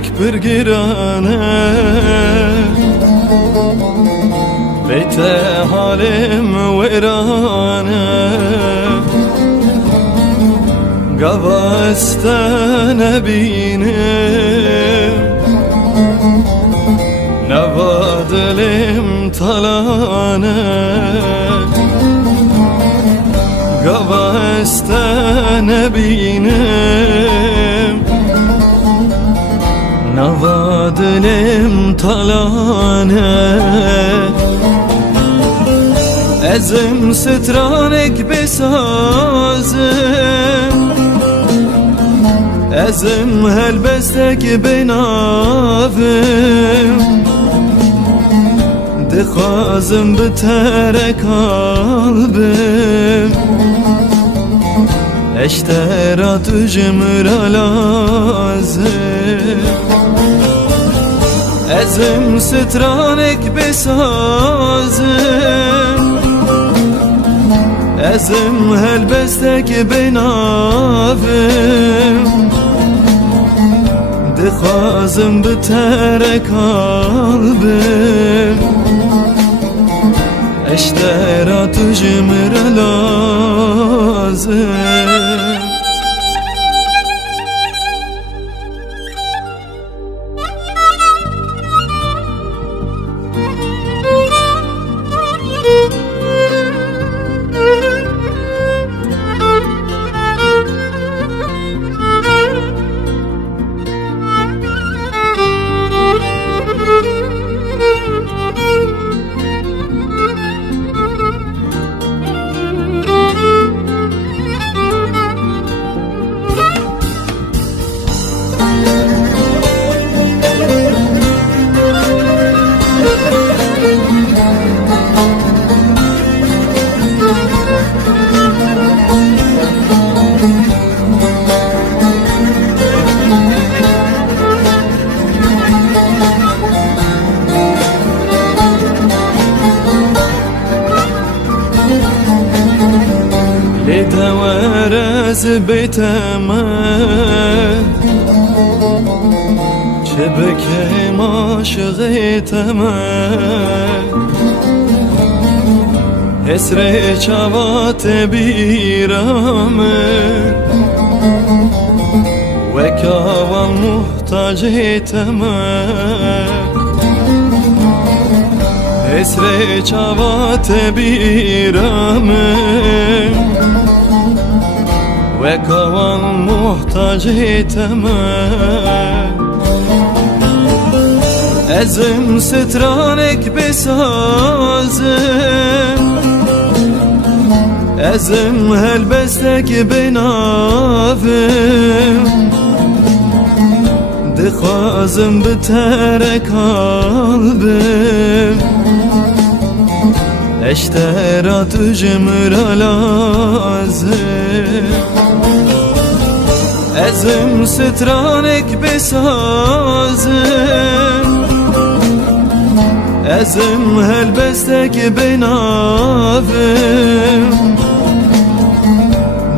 سترانك برقرانه بيت حالم ويرانه قبا استنبينه نبادلم طلانه قبا استنبينه نبادلم طلانه ازم سترانك بسازم ازم هلبستك بنافم دخازم بتر قلبم اشترى تجمر لازم ازم سترانك بسازم ازم هلبستك بنافم دخازم بتر قلبم اشترى تجمر لازم لتورز بيتما شبكة ما شغيتما اسري شوات بيرامن وكاوان محتاجيتما اسري شوات بيرامن وكاوان محتاجيتما ازم سترانك بسازم ازم هلبستك بنافم دخازم بتر قلبم اشترى تجمر لازم ازم سترانك بسازم ازم هلبستك بنافم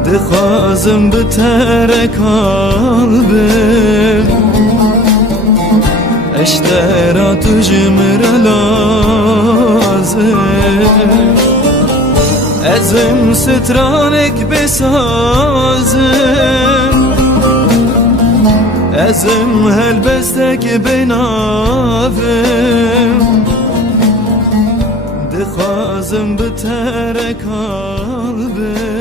دخازم بتر قلبم اشترى تجمر لازم ازم سترانك بسازم ازم هلبستك بنافم دخازم بتر قلبم